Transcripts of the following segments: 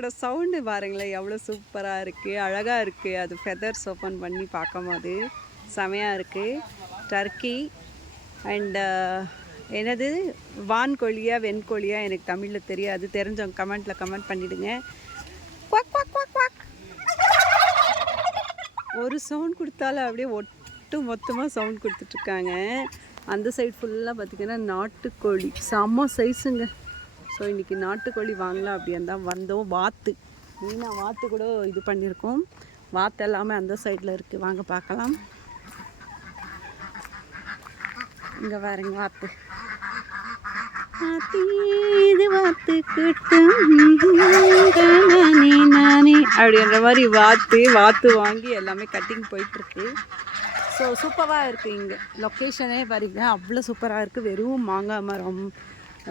அதோட சவுண்டு பாருங்களேன் எவ்வளோ சூப்பராக இருக்குது, அழகாக இருக்குது. அது ஃபெதர்ஸ் ஓப்பன் பண்ணி பார்க்கும்போது செமையாக இருக்குது. டர்க்கி அண்டு என்னது வான்கோழியா வெண்கோழியா எனக்கு தமிழில் தெரியாது, தெரிஞ்சவங்க கமெண்ட்டில் கமெண்ட் பண்ணிவிடுங்க. Quack quack quack quack. ஒரு சவுண்ட் கொடுத்தாலும் அப்படியே ஒட்டு மொத்தமாக சவுண்ட் கொடுத்துட்ருக்காங்க. அந்த சைடு ஃபுல்லாக பார்த்திங்கன்னா நாட்டுக்கோழி செம்ம சைஸுங்க. ஸோ இன்றைக்கி நாட்டுக்கோழி வாங்கலாம் அப்படின்னு தான் வந்தோம். வாத்து மெயினாக வாத்து கூட இது பண்ணியிருக்கோம். வாத்து எல்லாமே அந்த சைடில் இருக்குது, வாங்க பார்க்கலாம். இங்கே வேறுங்க வாத்து இது வாத்து நானே அப்படின்ற மாதிரி வாத்து வாங்கி எல்லாமே கட்டிங் போயிட்டுருக்கு. ஸோ சூப்பராக இருக்குது. இங்கே லொக்கேஷனே பாருங்க அவ்வளோ சூப்பராக இருக்குது. வெறும் மாங்காய் மரம்,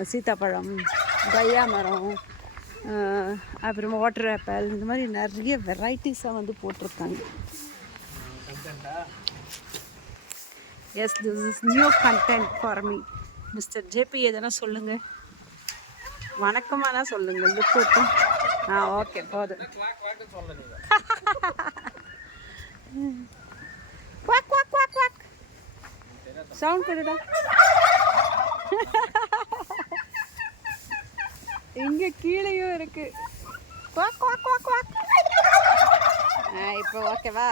சீத்தாப்பழம், கொய்யா மரம், அப்புறம் வாட்டர் ஆப்பிள், இந்த மாதிரி நிறைய வெரைட்டிஸாக வந்து போட்டிருக்காங்க. Yes, this is new content for me. Mister JP எதனா சொல்லுங்கள், வணக்கமானா சொல்லுங்கள். புக் போட்டு ஓகே போதும். Quack quack quack quack sound கொடுடா. இங்கே கீழேயும் இருக்கு. Quack quack quack quack. இப்போ ஓகேவா?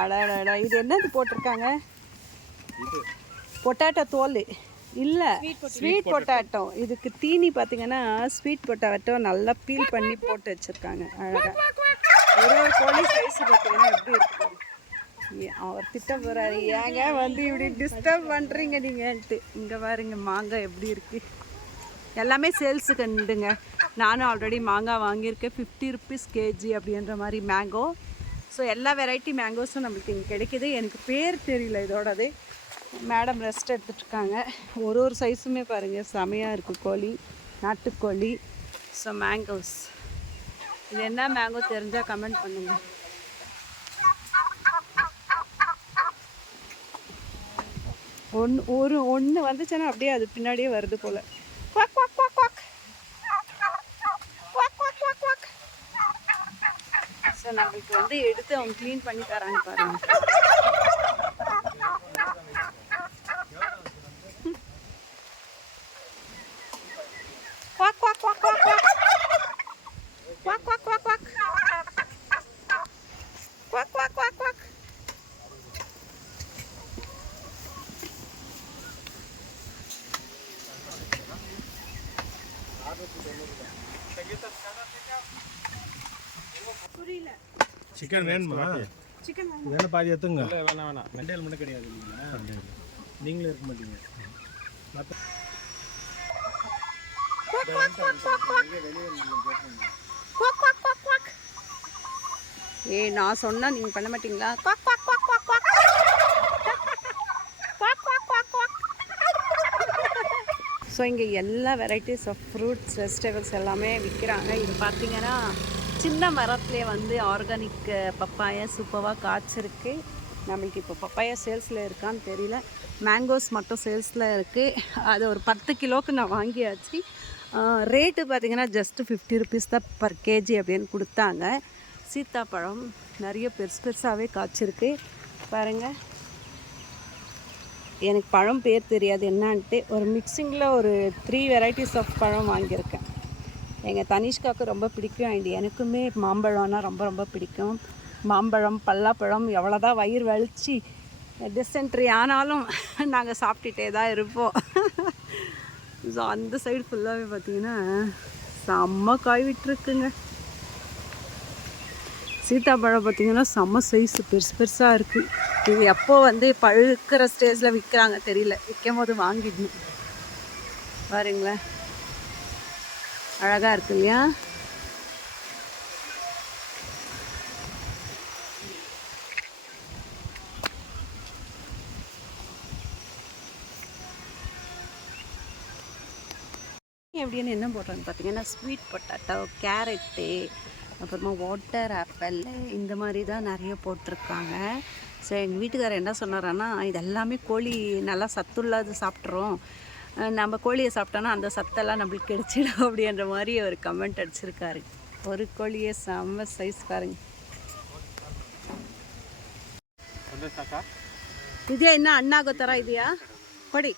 அடடா, இது என்னது போட்டிருக்காங்க? பொட்டாட்டோ தோல் இல்லை, ஸ்வீட் பொட்டாட்டோ. இதுக்கு தீனி பார்த்தீங்கன்னா ஸ்வீட் பொட்டாட்டோ நல்லா பீல் பண்ணி போட்டு வச்சுருக்காங்க அழகாக. ஒரு கோழி சைஸ் பார்த்தீங்கன்னா எப்படி இருக்கு. அவர் திட்ட போகிறாரு, ஏங்க வந்து இப்படி டிஸ்டர்ப் பண்ணுறீங்க நீங்கன்ட்டு. இங்கே பாருங்க மாங்காய் எப்படி இருக்குது. எல்லாமே சேல்ஸுக்கு கண்டுங்க. நானும் ஆல்ரெடி மாங்காய் வாங்கியிருக்கேன். 50 rupees கேஜி அப்படின்ற மாதிரி மேங்கோ. ஸோ எல்லா வெரைட்டி மேங்கோஸும் நம்மளுக்கு இங்கே கிடைக்கிது. எனக்கு பேர் தெரியல இதோடது. Madam rest எடுத்துகிட்ருக்காங்க. ஒரு சைஸுமே பாருங்கள் செமையாக இருக்குது. கோழி, நாட்டுக்கோழி. ஸோ மேங்கோஸ், இது என்ன மேங்கோ தெரிஞ்சால் கமெண்ட் பண்ணுங்கள். ஒன்று வந்துச்சுன்னா அப்படியே அது பின்னாடியே வருது போல். Quack quack quack quack quack quack quack quack. So நம்மளுக்கு வந்து எடுத்து அவங்க க்ளீன் பண்ணி தராங்க பாருங்க. Quack quack quack quack quack quack quack quack quack quack quack quack quack. புரியல. சிக்கன் வேணுமா? சிக்கன் வேணும், பாதி எடுத்துங்க. வேணாம் ரெண்டேல் மட்டும் கிடையாது. நீங்களும் இருக்க மாட்டீங்க. நான் சொன்னா நீங்க பண்ண மாட்டீங்களா? ஸோ இங்கே எல்லா வெரைட்டிஸ் ஆஃப் ஃப்ரூட்ஸ், வெஜிடபிள்ஸ் எல்லாமே விற்கிறாங்க. இது பார்த்தீங்கன்னா சின்ன மரத்துலேயே வந்து ஆர்கானிக் பப்பாயா சூப்பராக காய்ச்சிருக்கு. நம்மளுக்கு இப்போ பப்பாயா சேல்ஸில் இருக்கான்னு தெரியல. மேங்கோஸ் மட்டும் சேல்ஸில் இருக்குது. அது ஒரு 10 கிலோவுக்கு நான் வாங்கியாச்சு. ரேட்டு பார்த்திங்கன்னா ஜஸ்ட்டு 50 rupees தான் பர் கேஜி அப்படின்னு கொடுத்தாங்க. சீத்தாப்பழம் நிறைய பெருசாகவே காய்ச்சிருக்கு பாருங்கள். எனக்கு பழம் பேர் தெரியாது என்னான்ட்டு. ஒரு மிக்சிங்கில் ஒரு 3 வெரைட்டிஸ் ஆஃப் பழம் வாங்கியிருக்கேன். எங்கள் தனிஷ்காவுக்கு ரொம்ப பிடிக்கும். அண்ட் எனக்குமே மாம்பழம்னா ரொம்ப ரொம்ப பிடிக்கும். மாம்பழம், பல்லாப்பழம் எவ்வளோதான் வயிறு வலிச்சு டிசென்ட்ரி ஆனாலும் நாங்கள் சாப்பிட்டுட்டே தான் இருப்போம். ஸோ அந்த சைடு ஃபுல்லாகவே பார்த்திங்கன்னா செம்ம காய் விட்டுருக்குங்க. சீத்தாப்பழம் பார்த்திங்கன்னா செம்ம சைஸு பெருசாக இருக்குது. இது எப்போ வந்து பழுக்கிற ஸ்டேஜில் விற்கிறாங்க தெரியல. விற்கும் போது வாங்கிடணும். பாருங்களேன் அழகாக இருக்கு இல்லையா? எப்படின்னு என்ன போடுறாங்க பார்த்தீங்கன்னா ஸ்வீட் பொட்டாட்டோ, கேரட்டு, அப்புறமா வாட்டர் ஆப்பிள், இந்த மாதிரி தான் நிறைய போட்டிருக்காங்க. ஸோ எங்கள் வீட்டுக்காரர் என்ன சொன்னாரான்னா, இது எல்லாமே கோழி நல்லா சத்துள்ளது சாப்பிட்றோம், நம்ம கோழியை சாப்பிட்டோன்னா அந்த சத்தெல்லாம் நம்மளுக்கு கிடைச்சிடும் அப்படின்ற மாதிரி ஒரு கமெண்ட் அடிச்சிருக்காரு. ஒரு கோழியே செம்ம சைஸ் பாருங்க. இதே என்ன அண்ணாகோ தர ಇದೆಯಾ ಕೊಡಿ.